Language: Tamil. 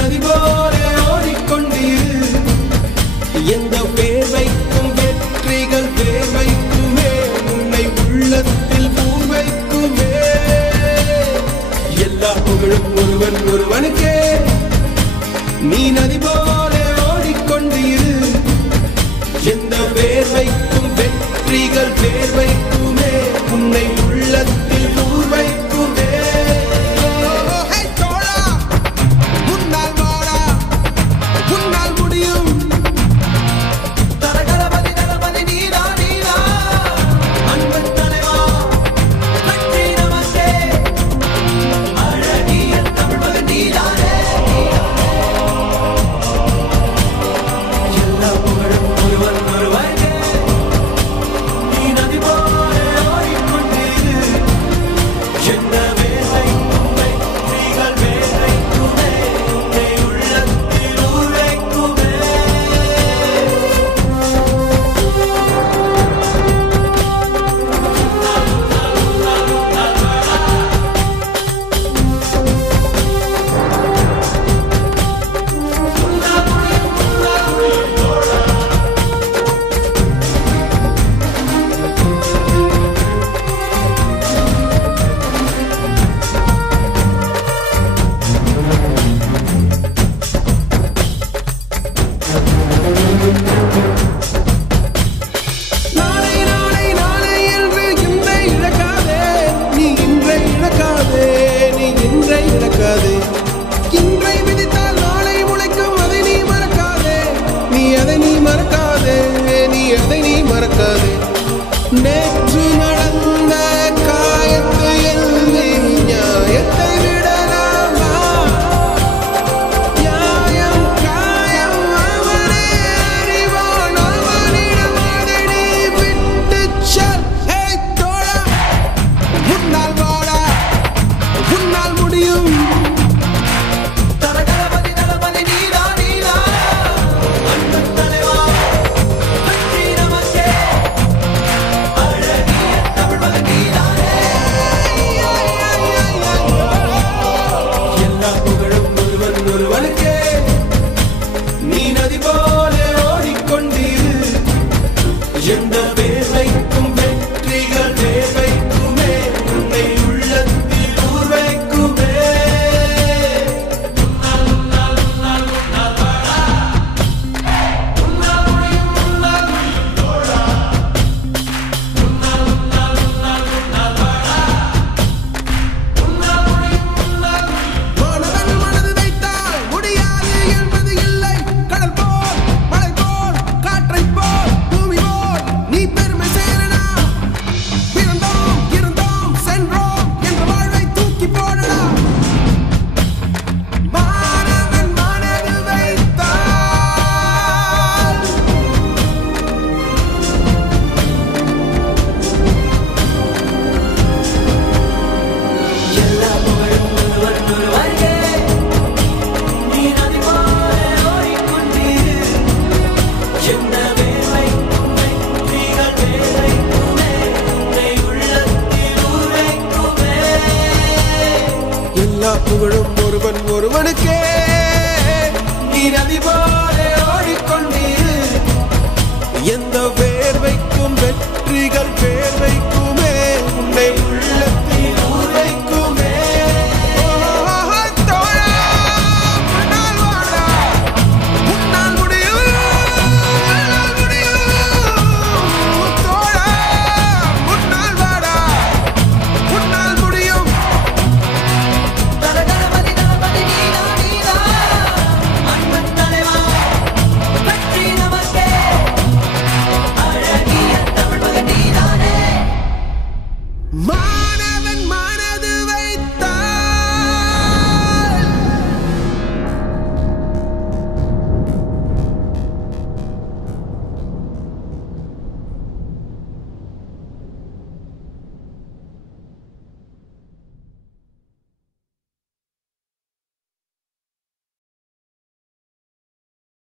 நதி போல ஓடிக்கொண்டீர். எந்த வேர்வைக்கும் வெற்றிகள் வேர்வைக்குமே, உன்னை உள்ளத்தில் பூர்வைக்குமே. எல்லா புகழும் ஒருவன் ஒருவனுக்கே. நீ நதி போல ஓடிக்கொண்டீர். எந்த வேர்வைக்கும் வெற்றிகள் வேர்வைக்குமே, உன்னை உள்ளத்தில் பூர்வைக்குமே. நேற்று நடந்த காயத்தை எண்ணி நியாயத்தை விடலாமா? நியாயம் காயம் அவனே அறிவான், அவனிடம் அதை நீ விட்டுச் செல். ஹே தோழா, உன்னால் வாழா, உன்னால் முடியும். நீ நதி போல ஓடிக்கொண்டீர். எந்த வேர்வைக்கும் வெற்றிகள் வேர்வைக்குமே, உன்னை உள்ளத்தில் ஊர்வைக்குமே. எல்லா புகழும் ஒருவன் ஒருவனுக்கே. நீ நதி போல ஓடிக்கொண்டீர். எந்த வேர்வைக்கும் வெற்றிகள் வேர்வைக்குமே, உன்னை உள்ளத்தில் ஊர்வைக்குமே. My